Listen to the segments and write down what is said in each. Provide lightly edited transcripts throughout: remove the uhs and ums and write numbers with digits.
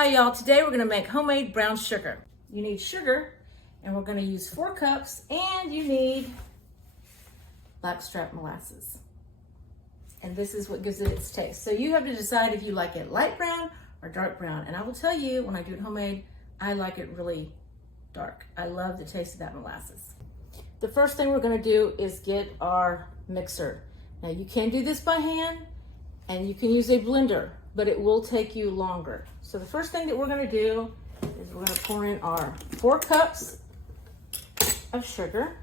Hi y'all, today we're gonna make homemade brown sugar. You need sugar, and we're gonna use 4 cups, and you need blackstrap molasses. And this is what gives it its taste. So you have to decide if you like it light brown or dark brown. And I will tell you, when I do it homemade, I like it really dark. I love the taste of that molasses. The first thing we're gonna do is get our mixer. Now you can do this by hand, and you can use a blender, but it will take you longer. So the first thing that we're gonna do is we're gonna pour in our 4 cups of sugar.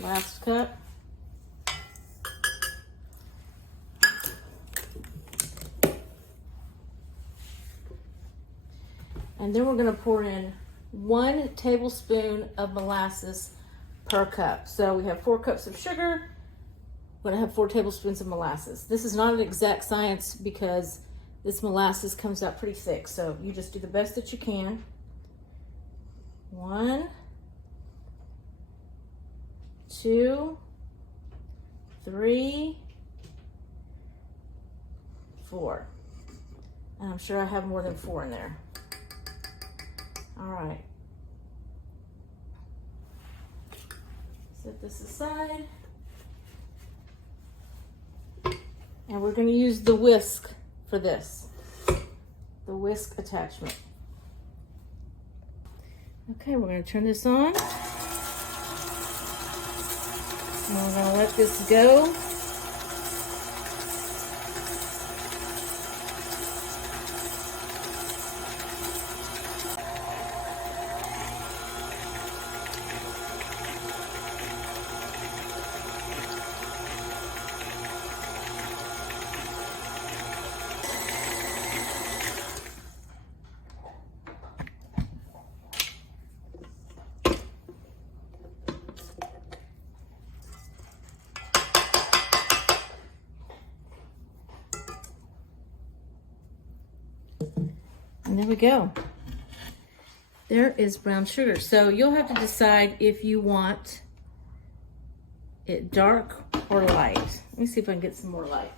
Last cup. And then we're going to pour in 1 tablespoon of molasses per cup. So we have 4 cups of sugar. We're going to have 4 tablespoons of molasses. This is not an exact science because this molasses comes out pretty thick. So you just do the best that you can. 1, 2, 3, 4. And I'm sure I have more than 4 in there. All right. Set this aside. And we're going to use the whisk for this. The whisk attachment. Okay, we're going to turn this on. And we're going to let this go. And there we go. There is brown sugar. So you'll have to decide if you want it dark or light. Let me see if I can get some more light.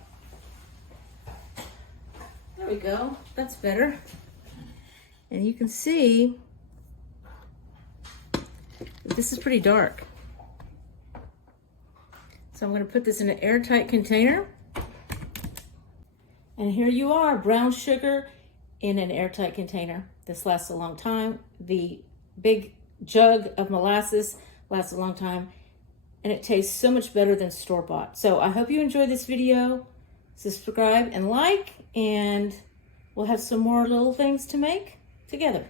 There we go. That's better. And you can see that this is pretty dark. So I'm going to put this in an airtight container. And here you are, brown sugar in an airtight container. This lasts a long time. The big jug of molasses lasts a long time, and it tastes so much better than store-bought. So I hope you enjoyed this video. Subscribe and like, and we'll have some more little things to make together.